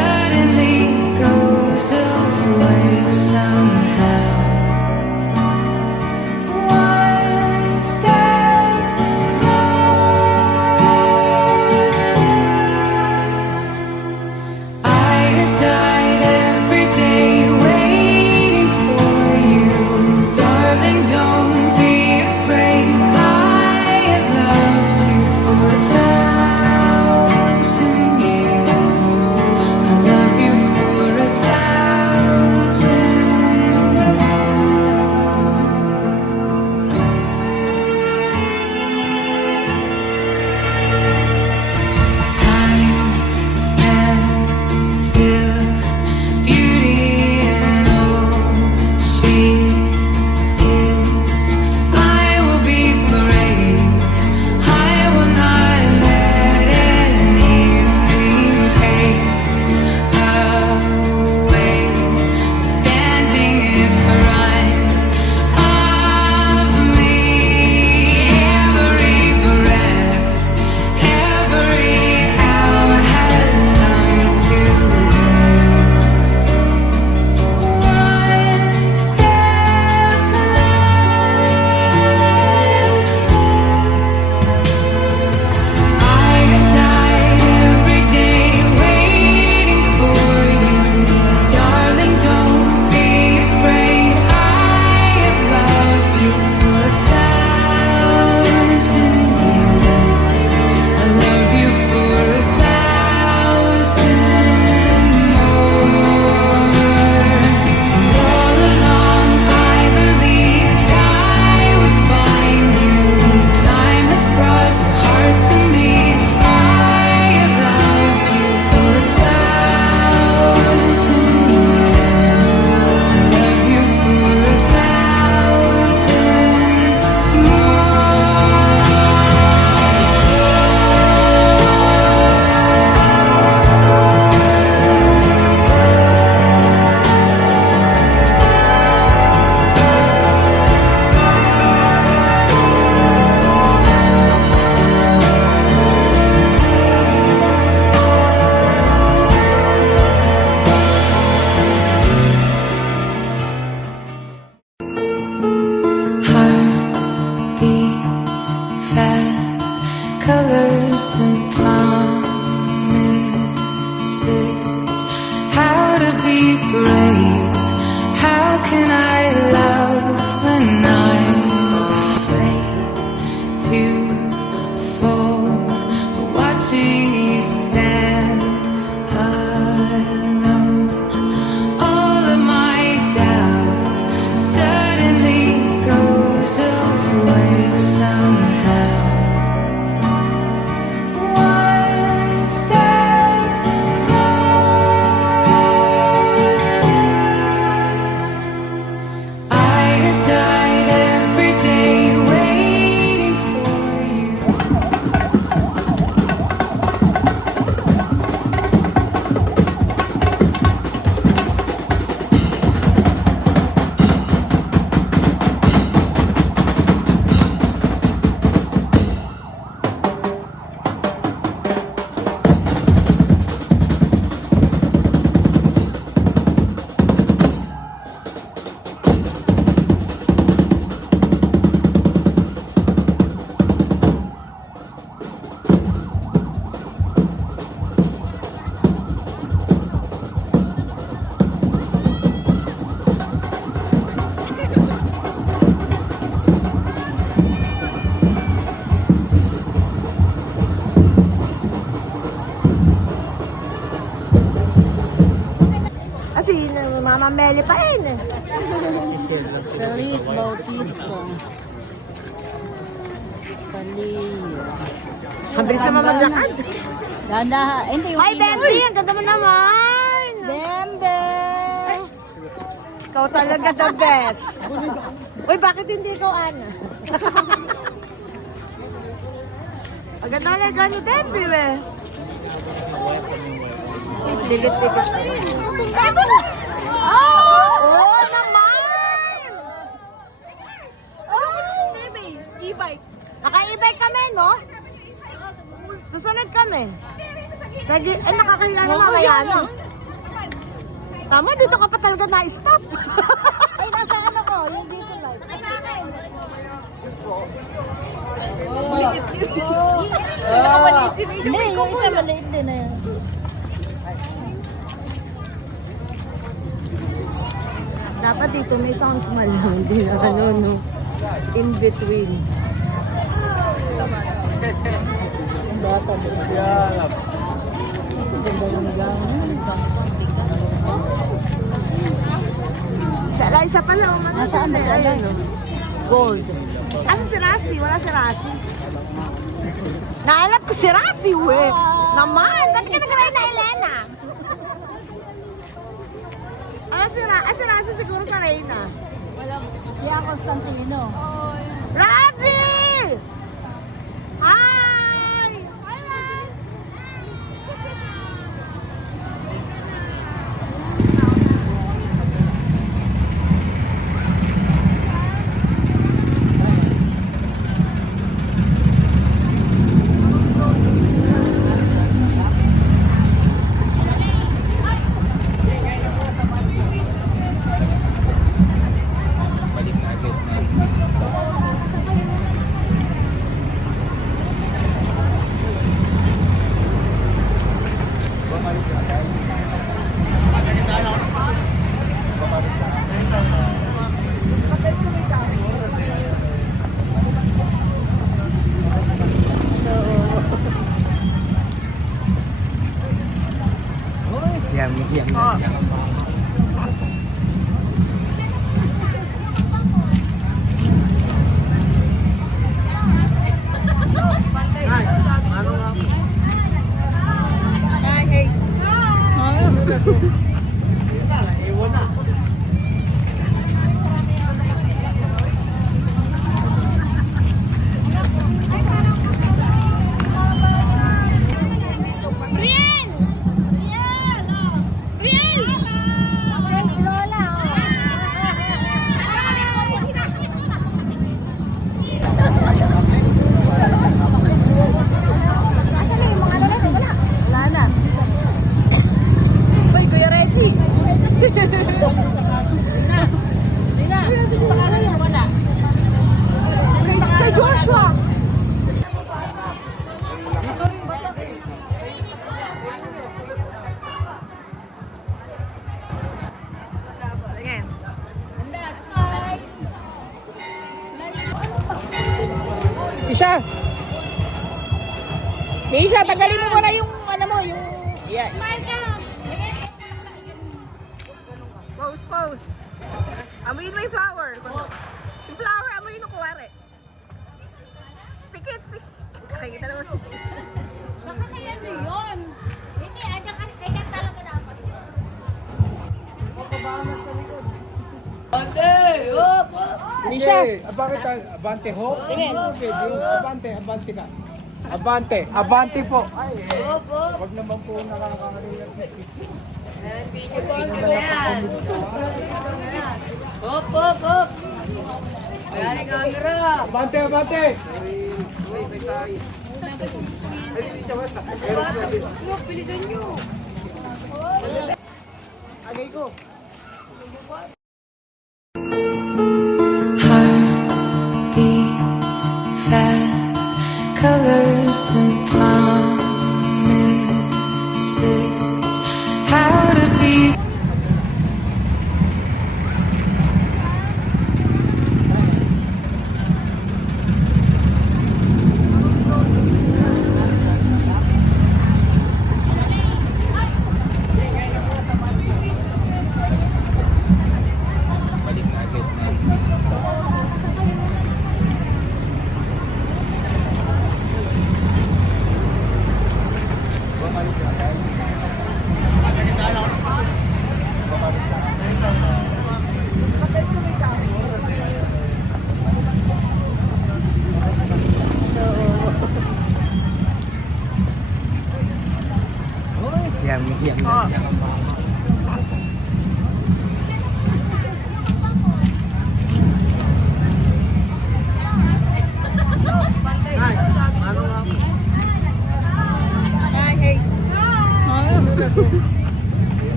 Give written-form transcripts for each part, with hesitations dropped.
suddenly goes away somehow. One step closer. I have died every day waiting for you, darling. Don't be afraid. I have loved you for 1,000 years. I love you for 1,000 more. Time stands still, beauty in all she is. I will be brave. I will not let anything take away standing in front of me. Every breath, every hour has come to this. One step closer. I have died every day waiting for you, darling. Don't be afraid. I have loved you for 1,000 years. I love you for 1,000 more. And all along I believed I would find you. Time has brought your heart to me. I have loved you for 1,000 years. I love you for 1,000 Heart beats fast, colors and promises. How to be brave? How can I love when I'm afraid to fall? But watching you stand alone, all of my doubt suddenly goes away somehow. One step closer. I have died every day waiting for you. Kasi Mama Meli pa rin eh. Feliz Bautista. Palillo. Mabilis naman maglakad. Ganda. Hindi yung Hi, Bembe! Ang ganda mo naman! Bembe! Ikaw talaga the best. Uy, bakit hindi ikaw, Ana? Ang ganda talaga ni Bembe, eh. Lilit-lilit. Oh, naman! Oh! E-bike. Naka-e-bike kami, no? Susunod kami. Nakakahila naman kaya, no? Tama, dito ka pa talaga na-stop. Ay, nasa ano ko, yung diesel light. Hindi, yung isa maliit din na yun. Dapat dito may sounds man lang. Hindi na ano, no? In between. Ang bata mo. Sa Eliza pala, Nasaan ba siya? Ayun, no? Gold. Ano si Rasi? Wala si Rasi. Naalap ko si Rasi, we. Naman, ba't ka nagkalain na Elena? Si Rasi siguro sa Reyna. Siya Constantino. Rasi! Hi! Hi, Rasi! Wala na. Uy, Kuya Reggie. Kay Joshua. Isha! Isha, tagalin mo muna yung ano mo, yung... Yeah. Pose, pose. Amoyin mo yung flower. Yung flower, amoyin mo kuwari. Pikit, pikit. Kakita naman si Nakakaya na yun. Hindi, andyan ka. Kaya talaga dapat. Isha! Bakit abante ho? Abante, abante ka. Abante po. Ay, wag naman po nakakakalimutan. Abante, abante. Agay ko. Heart beats fast, colors and promises. How to be.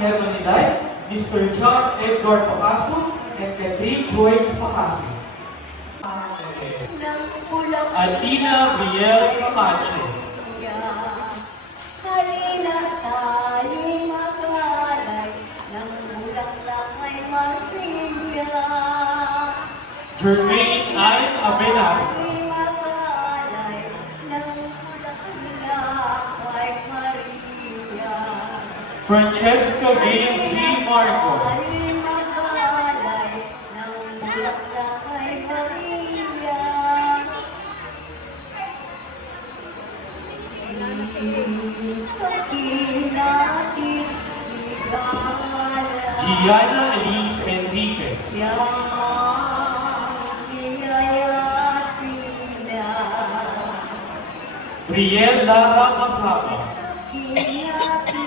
Heavenly Light, Mr. John Edgar Pacaso, and Catherine Joyce Pacaso. Atina Riel Camacho. Halina tayo'y makalay ng bulaklak ay masigla. Jermaine I. Abenas. Tayo'y makalay ng bulaklak ay Maria. Francesca Gail G. Marcos. Tayo'y makalay ng bulaklak ay Maria. Natin igalan Gianna Elise Enriquez. yang biyayati na Riel Lara Masaba. hinati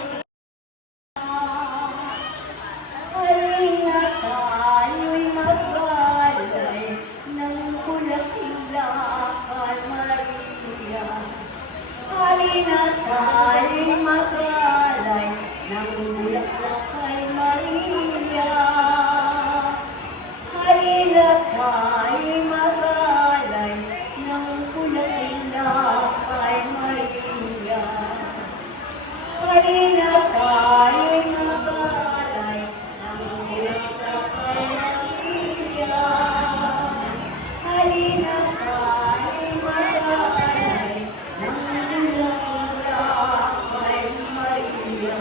halina tayo'y magalay ng bulaklak Maria. Halina tayo'y magalay ng bulaklak kay Maria. Halina tayo'y magalay ng bulaklak kay Maria. Halina tayo'y magalay ng bulaklak kay Maria. Halina tayo'y magalay ng bulaklak kay Maria.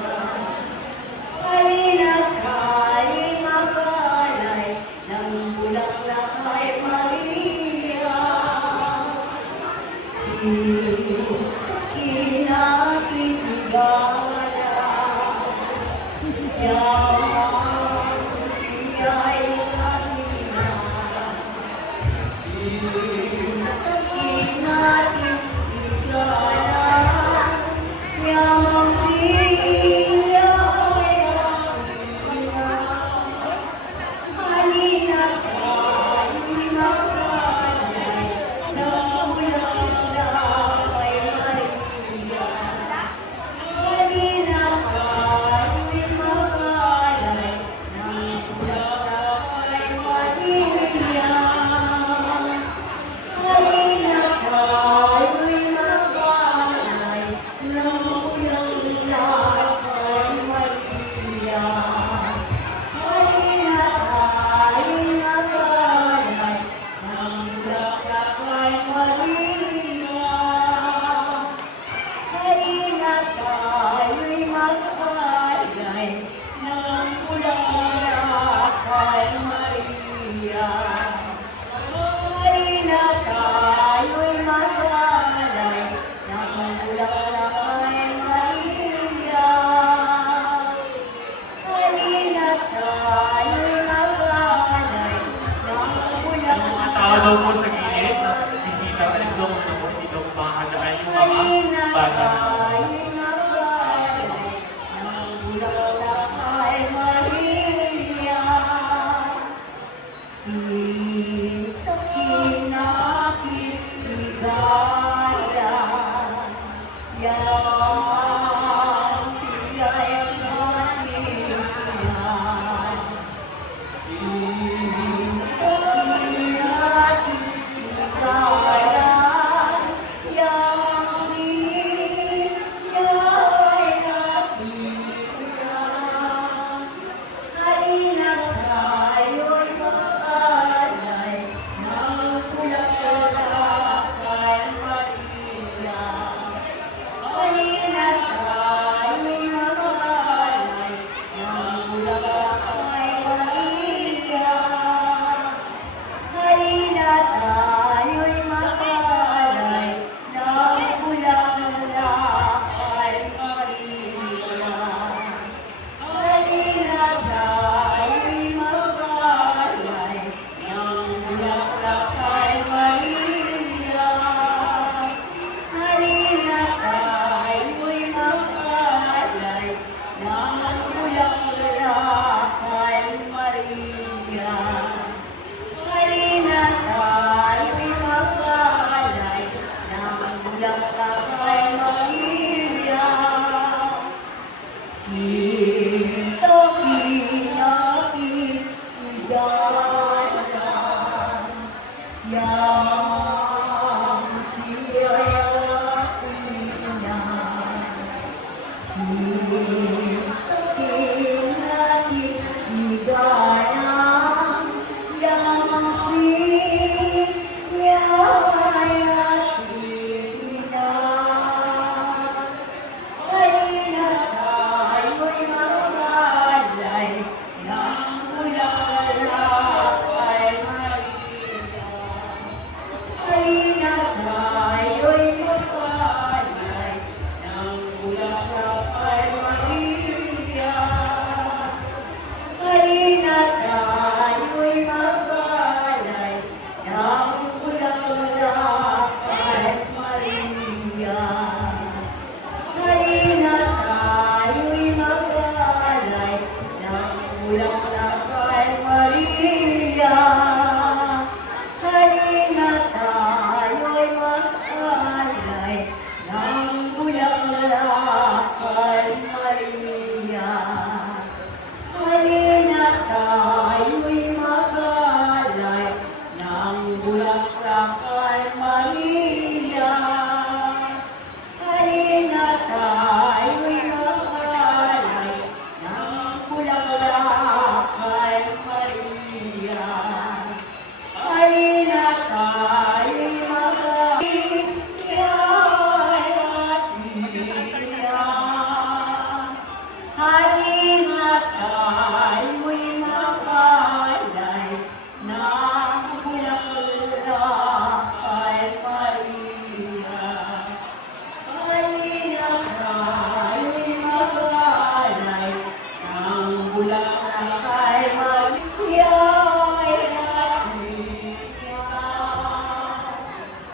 Halina tayo'y magalay ng bulaklak kay Maria. Kinakitigalan yang siya'y kanina. Kinakitigalan yang siya'y kanina. Halina tayo'y magalay ng bulaklak kay Maria. Halina tayo'y magalay ng bulaklak kay Maria. Halina tayo'y magalay ng bulaklak kay Maria. Halina tayo'y magalay ng bulaklak kay Maria. Halina tayo'y magalay ng bulaklak kay Maria. Halina tayo'y magalay ng bulaklak kay Maria. Halina tayo'y magalay ng bulaklak Tao daw po sa gilid. Bisita. Alis daw muna po. Hindi daw makakadaan yung mga bata. tayo'y magalay ng bulaklak kay Maria. Kinakitigalan yang siya'y kanina. Kinakitigalan yang siya'y kanina. bulaklak kay Maria. Halina tayo'y mag-alay ng bulaklak kay Maria. Halina tayo'y mag-alay ng bulaklak kay Maria. Halina tayo'y mag-alay ng bulaklak kay Maria. Halina tayo'y mag-alay at Maria. Halina tayo'y mag-alay ng bulaklak kay Maria. Halina tayo'y mag-alay ng bulaklak kay Maria.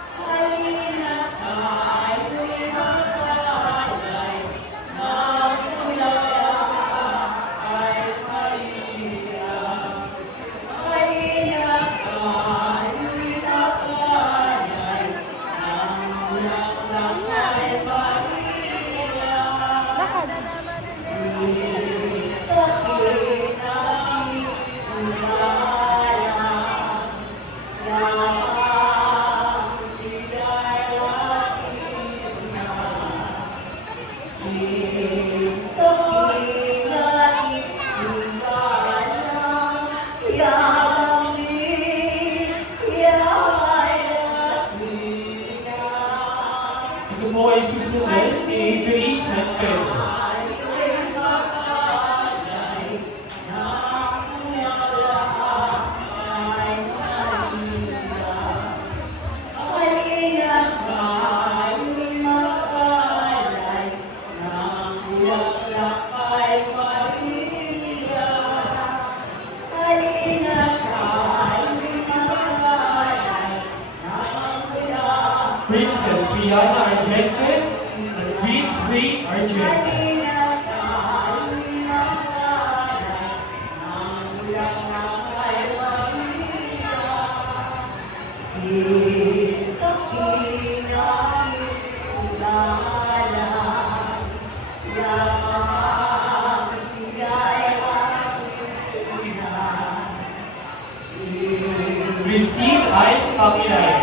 Halina tayo'y mag-alay ng bulaklak kay Maria. Halina tayo'y mag-alay ng bulaklak kay Ito po ay susunod ni Feliz at Pedro. Halina tayo'y mag-alay ng bulaklak kay Maria. Halina tayo'y mag-alay ng bulaklak. Princess Fiona Argente and Prince Ray Argente. Halina tayo'y mag-alay ng bulaklak kay Maria. Christine ay Pangilay.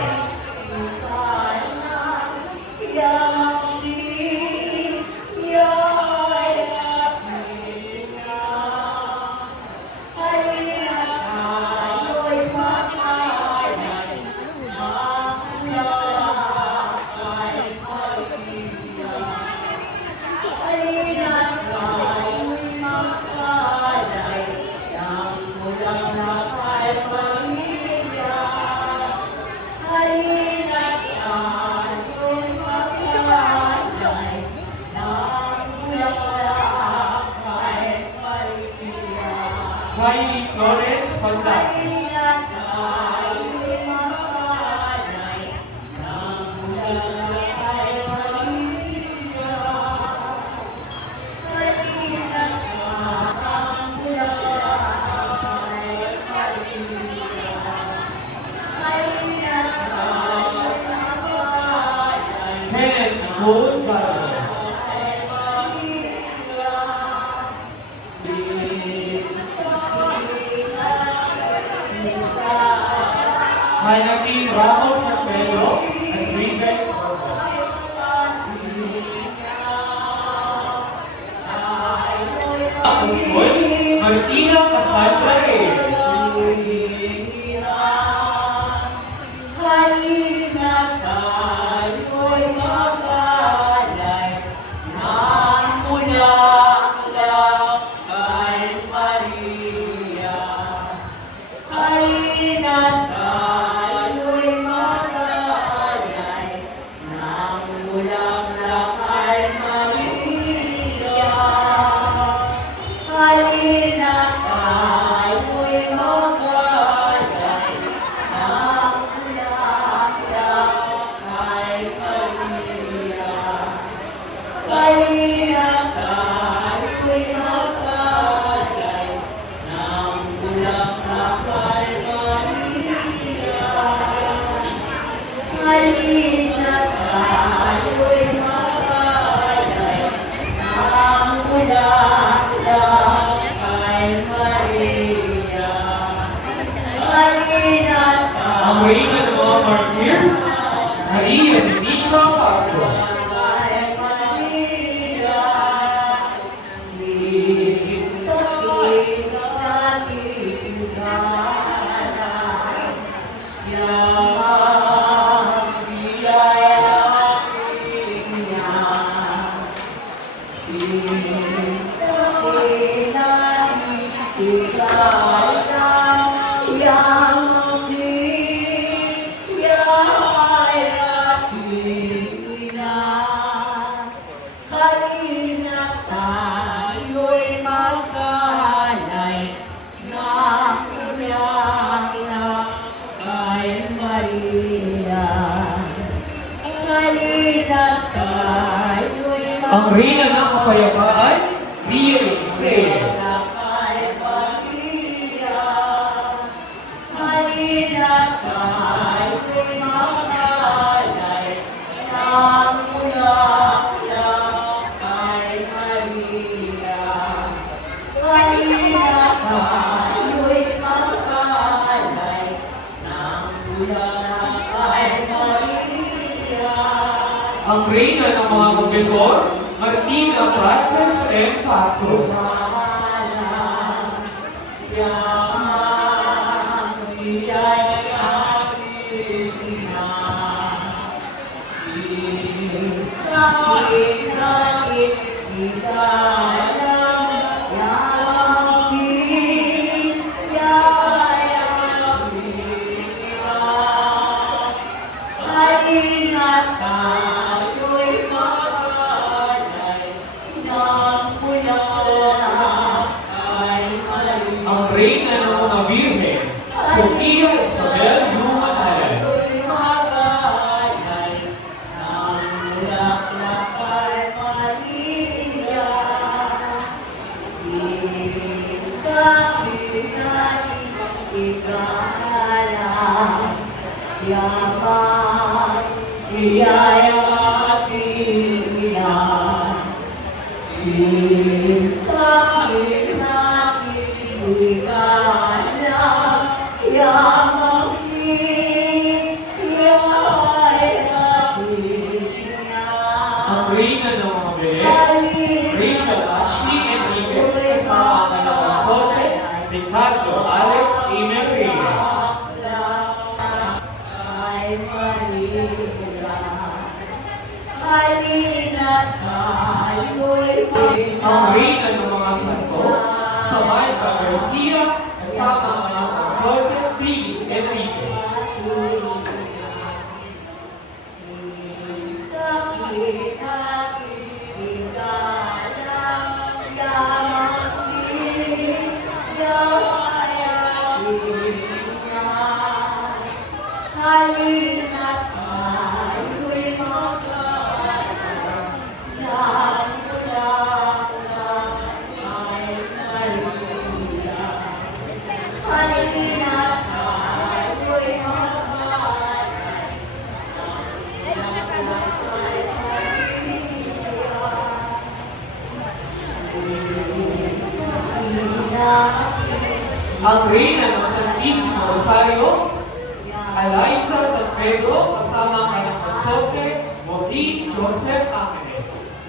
Kylie Florence Pantay. Kenneth Cole Vargas. Hanaki Ramos Carpelo and Rita Oswald Martina Cassandra Reyes. Halina tayo'y mag-alay ng bulaklak kay Maria. Halina tayo'y mag-alay ng bulaklak kay Maria. Halina tayo'y mag-alay ng bulaklak kay Maria. Halina tayo'y mag-alay Ang reyna ng kapayapaan, Mary Reyes. Ang reyna ng mga profesor, Martina Frances M. Castro. Ang reyna ng mga birhen, Sofia Isabel Yumanan. Ang reyna ng mga belen, Rachel Ashley Enriquez, kasama ang kanyang konsorte, Ricardo Alex Amer Reyes. Ang reyna ng mga santo, Samantha Garcia, kasama ang kanyang konsorte, Philip Enriquez. Ang reyna ng Santísimo Rosario, Eliza San Pedro, kasama ang kanyang konsorte, Joaquin Joseph Ángeles.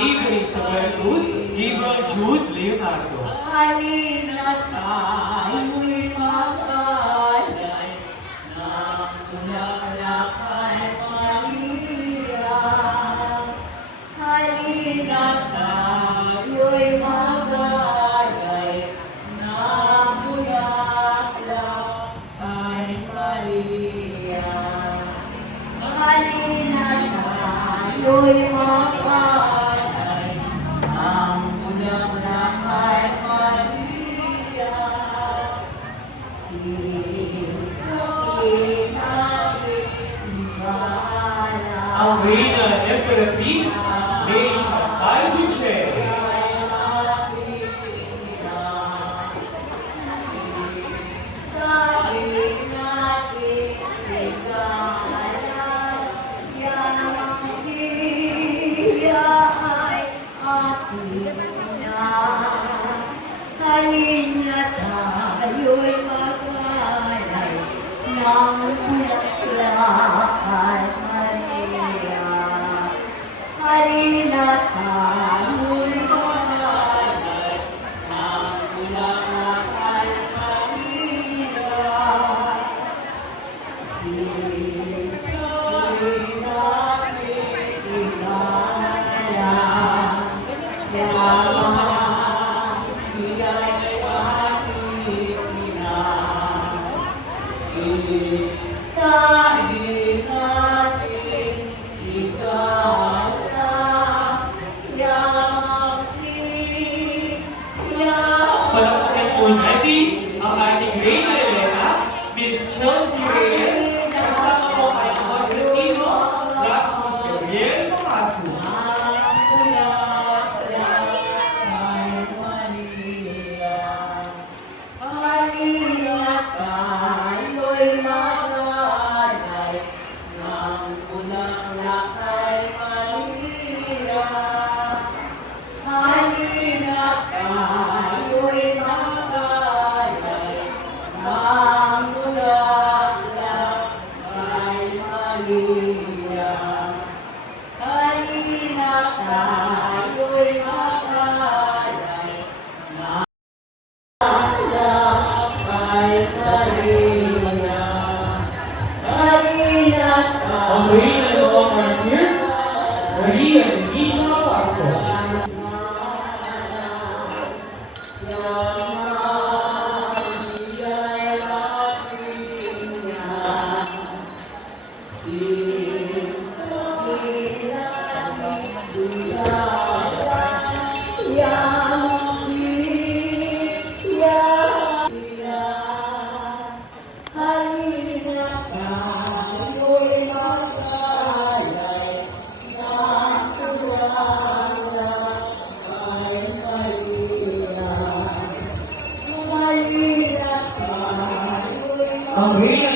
evening Santa Cruz, Gabriel Jude Leonardo. Halina tayo'y makalay ng bulaklak ay Maria. Halina tayo'y makalay ng bulaklak ay Maria. Halina tayo'y makalay ng bulaklak ay Maria. Ang Reyna Emperatriz, May Chantal Gutierrez. Halina tayo'y magalay ng bulaklak ay Maria. Halina tayo'y magalay ng bulaklak ay Maria. Palakpakan po natin ang ating Reyna Elena, Miss Chelsea Reyes, kasama po kay Constantino, Rasmus Gabriel Macasu. Ang Reyna Noong Martir, Maria Benicia Paso. Ang Reyna